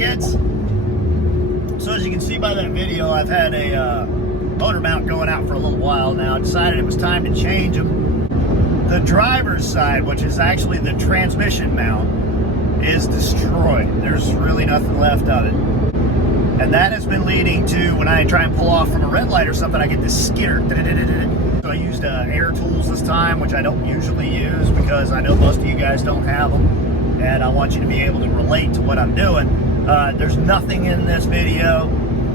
kids. So as you can see by that video, I've had a motor mount going out for a little while now. I decided it was time to change them. The driver's side, which is actually the transmission mount, is destroyed. There's really nothing left of it. And that has been leading to, when I try and pull off from a red light or something, I get this skitter. So I used air tools this time, which I don't usually use because I know most of you guys don't have them. And I want you to be able to relate to what I'm doing. There's nothing in this video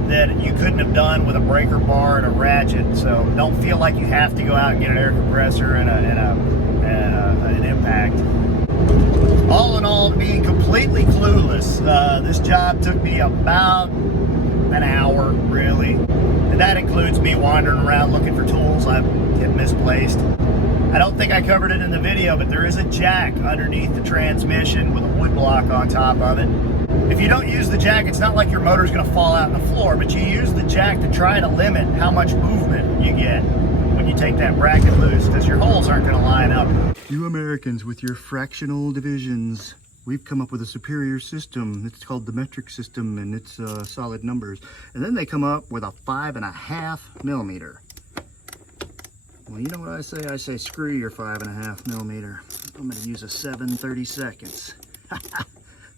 that you couldn't have done with a breaker bar and a ratchet. So don't feel like you have to go out and get an air compressor and an impact. All in all, being completely clueless, this job took me about an hour, really. And that includes me wandering around looking for tools I've misplaced. I don't think I covered it in the video, but there is a jack underneath the transmission with a wood block on top of it. If you don't use the jack, it's not like your motor's gonna fall out on the floor, but you use the jack to try to limit how much movement you get when you take that bracket loose, because your holes aren't gonna line up. You Americans with your fractional divisions, we've come up with a superior system. It's called the metric system, and it's solid numbers. And then they come up with a 5.5 millimeter. Well, you know what I say? I say screw your 5.5 millimeter. I'm gonna use a 7/32.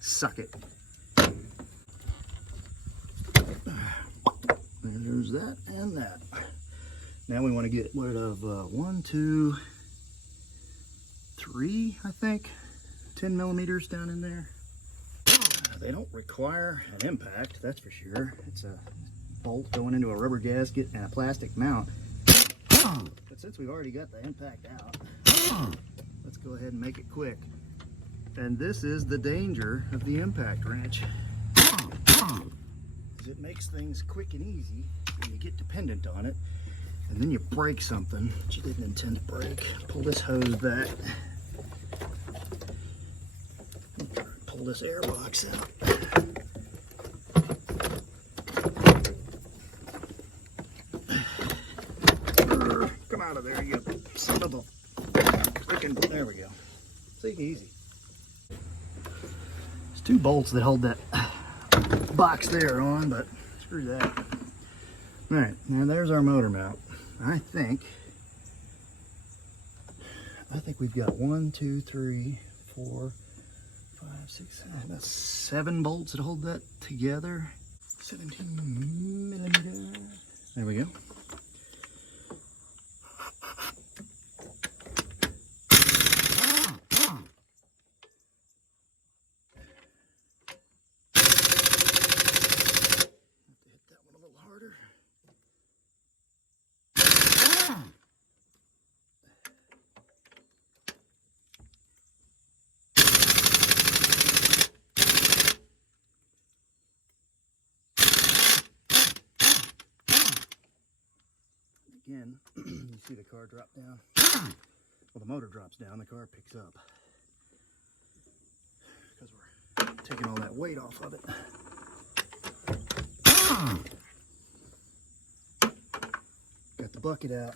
Suck it. There's that and that. Now we want to get rid of 1, 2, 3, I think. 10 millimeters down in there. They don't require an impact, that's for sure. It's a bolt going into a rubber gasket and a plastic mount. But since we've already got the impact out, let's go ahead and make it quick. And this is the danger of the impact wrench. It makes things quick and easy when you get dependent on it. And then you break something that you didn't intend to break. Pull this hose back. Pull this airbox out. Come out of there, you son of a freaking... There we go. See, easy. There's 2 bolts that hold that box there on, but screw that. All right, now there's our motor mount. I think we've got 1, 2, 3, 4, 5, 6, 7 bolts that hold that together. 17 millimeter. There we go. Again, you see the car drop down. Well, the motor drops down, the car picks up. Because we're taking all that weight off of it. Got the bucket out.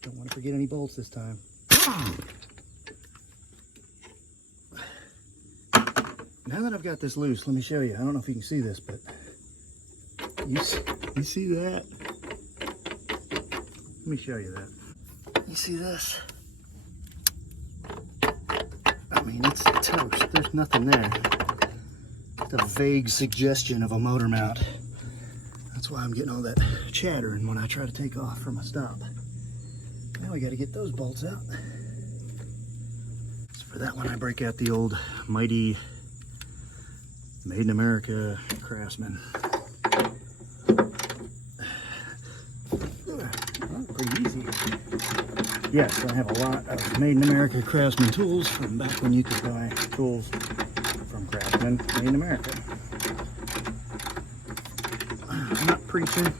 Don't want to forget any bolts this time. Now that I've got this loose, let me show you. I don't know if you can see this, but you see that? Let me show you that. You see this? I mean, it's toast. There's nothing there. It's a vague suggestion of a motor mount. That's why I'm getting all that chattering when I try to take off from a stop. Now we got to get those bolts out. So for that one, I break out the old mighty Made in America Craftsman. Pretty easy. Yes, I have a lot of Made in America Craftsman tools from back when you could buy tools from Craftsman Made in America. I'm not preaching,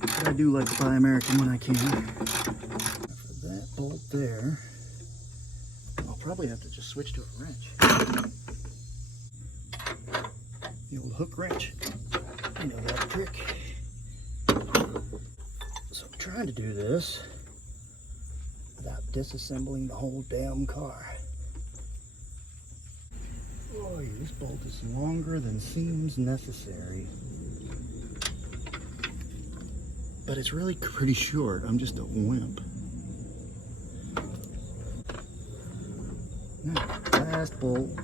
but I do like to buy American when I can. For that bolt there, I'll probably have to just switch to a wrench. The old hook wrench. You know that trick. So I'm trying to do this without disassembling the whole damn car. Oh, this bolt is longer than seems necessary. But it's really pretty short. I'm just a wimp. Last bolt.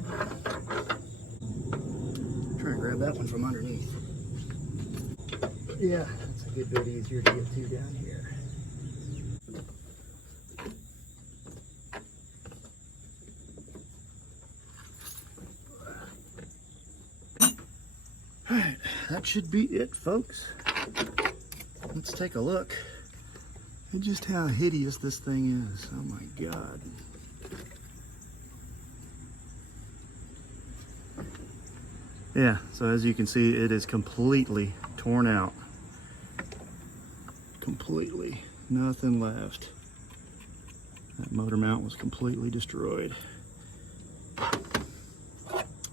Try and grab that one from underneath. Yeah, that's a good bit easier to get to down here. Alright, that should be it, folks. Let's take a look at just how hideous this thing is. Oh my God. Yeah, so as you can see, it is completely torn out. Completely. Nothing left. That motor mount was completely destroyed.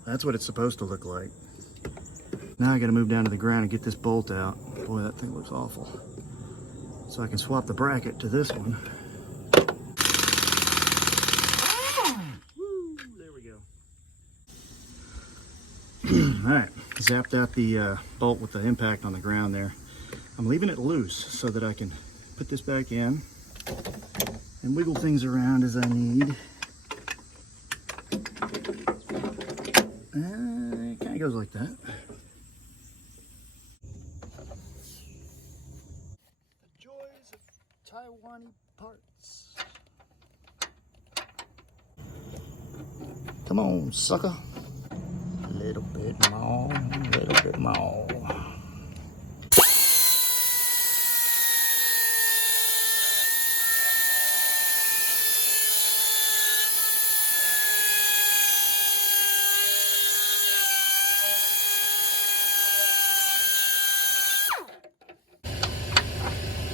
That's what it's supposed to look like. Now I gotta move down to the ground and get this bolt out. Boy, that thing looks awful. So I can swap the bracket to this one. Woo, there we go. Alright, zapped out the bolt with the impact on the ground there. I'm leaving it loose so that I can put this back in and wiggle things around as I need. It kind of goes like that. The joys of Taiwanese parts. Come on, sucker. A little bit more, a little bit more.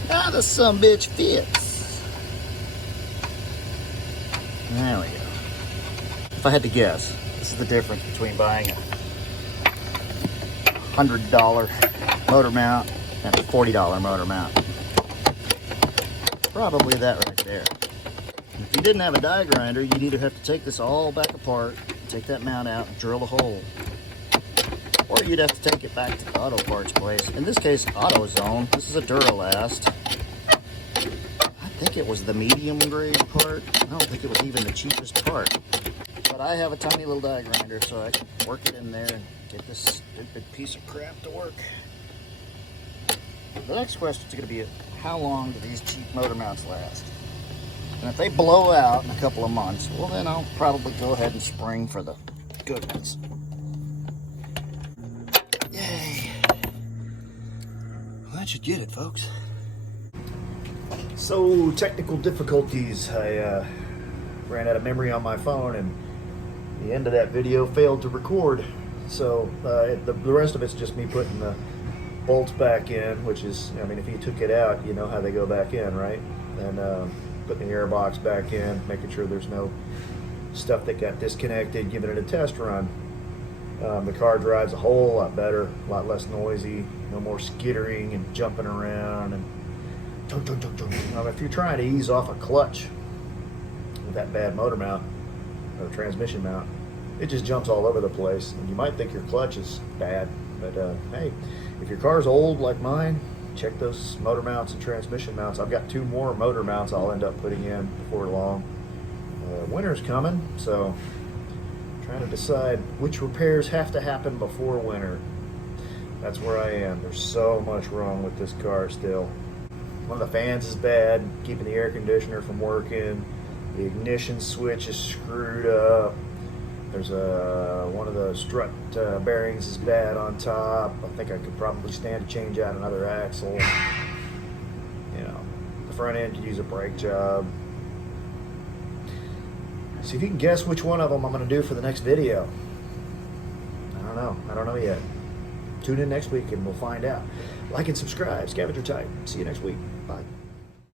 Now the sumbitch fits. There we go. If I had to guess, this is the difference between buying a $100 motor mount and a $40 motor mount. Probably that right there. If you didn't have a die grinder, you'd either have to take this all back apart, take that mount out and drill a hole. Or you'd have to take it back to the auto parts place. In this case, AutoZone. This is a Duralast. I think it was the medium grade part. I don't think it was even the cheapest part. But I have a tiny little die grinder, so I can work it in there and get this stupid piece of crap to work. The next question is going to be, how long do these cheap motor mounts last? And if they blow out in a couple of months, well then I'll probably go ahead and spring for the good ones. Yay. Well, that should get it, folks. So, technical difficulties. I ran out of memory on my phone and the end of that video failed to record. So, the rest of it's just me putting the bolts back in, which is, I mean, if you took it out, you know how they go back in, right? And putting the air box back in, making sure there's no stuff that got disconnected, giving it a test run. The car drives a whole lot better, a lot less noisy, no more skittering and jumping around. And if you're trying to ease off a clutch with that bad motor mount or transmission mount, it just jumps all over the place. And you might think your clutch is bad, but hey, if your car's old like mine, check those motor mounts and transmission mounts. I've got 2 more motor mounts I'll end up putting in before long. Winter's coming, so trying to decide which repairs have to happen before winter. That's where I am. There's so much wrong with this car still. One of the fans is bad, keeping the air conditioner from working. The ignition switch is screwed up. There's one of the strut bearings is bad on top. I think I could probably stand to change out another axle. You know, the front end could use a brake job. See if you can guess which one of them I'm going to do for the next video. I don't know yet. Tune in next week and we'll find out. Like and subscribe. Scavenger Type. See you next week. Bye.